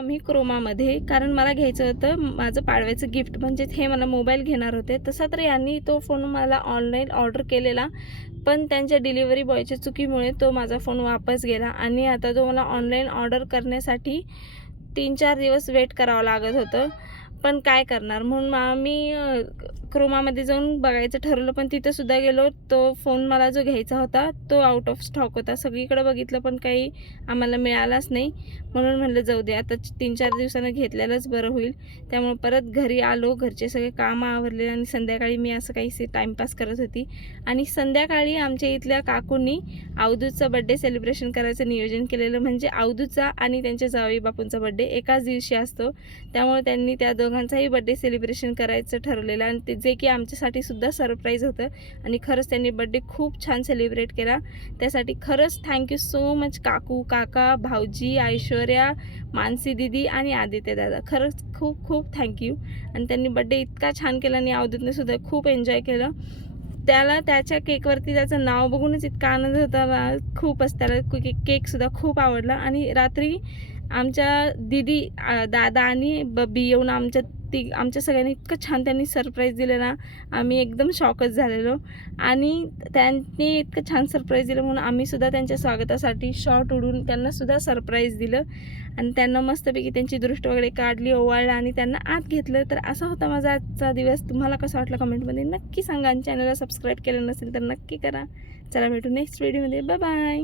आम्ही क्रोमामध्ये, कारण मला घ्यायचं होतं माझं पाडव्याचं गिफ्ट, म्हणजेच हे मला मोबाईल घेणार होते. तसा तर यांनी तो फोन मला ऑनलाईन ऑर्डर केलेला, पण त्यांच्या डिलिव्हरी बॉयच्या चुकीमुळे तो माझा फोन वापस गेला आणि आता तो मला ऑनलाईन ऑर्डर करण्यासाठी 3-4 दिवस वेट करावं लागत होतं. पण काय करणार, म्हणून आम्ही क्रोमामध्ये जाऊन बघायचं ठरवलं, पण तिथंसुद्धा गेलो. तो फोन मला जो घ्यायचा होता तो आउट ऑफ स्टॉक होता. सगळीकडे बघितलं पण काही आम्हाला मिळालाच नाही. म्हणून म्हटलं जाऊ दे, आता 3-4 दिवसानं घेतलेलंच बरं होईल. त्यामुळे परत घरी आलो, घरचे सगळे कामं आवरले आणि संध्याकाळी मी असं काहीसे टाईमपास करत होती. आणि संध्याकाळी आमच्या इथल्या काकूंनी अवधूतचा बड्डे सेलिब्रेशन करायचं नियोजन केलेलं. म्हणजे अवधूतचा आणि त्यांच्या जावई बापूंचा बड्डे एकाच दिवशी असतो, त्यामुळे त्यांनी त्या दोघांचाही बड्डे सेलिब्रेशन करायचं ठरवलेलं आणि जे की आमच्यासाठी सुद्धा सरप्राईज होतं. आणि खरंच त्यांनी बड्डे खूप छान सेलिब्रेट केला. त्यासाठी खरंच थँक्यू सो मच काकू, काका, भाऊजी, ऐश्वर्या, मानसी दीदी आणि आदित्य दादा. खरंच खूप खूप थँक्यू. आणि त्यांनी बड्डे इतका छान केला आणि अवधूतने सुद्धा खूप एन्जॉय केलं. त्याला त्याच्या केकवरती त्याचं नाव बघूनच इतका आनंद होता ना, खूपच. त्याला केकसुद्धा खूप आवडला. आणि रात्री आमच्या दीदी, दादा आणि बबी येऊन आमच्या सगळ्यांनी इतकं छान त्यांनी सरप्राईज दिलं ना, आम्ही एकदम शॉकच झालेलो. आणि त्यांनी इतकं छान सरप्राईज दिलं म्हणून आम्हीसुद्धा त्यांच्या स्वागतासाठी शॉट उडून त्यांनासुद्धा सरप्राईज दिलं. आणि त्यांना मस्तपैकी त्यांची दृष्ट वगैरे काढली, ओवाळलं आणि त्यांना आत घेतलं. तर असा होता माझा आजचा दिवस. तुम्हाला कसा वाटला कमेंटमध्ये नक्की सांगा. आणि चॅनलला सबस्क्राईब केलं नसेल तर नक्की करा. चला, भेटू नेक्स्ट व्हिडिओमध्ये. Bye bye.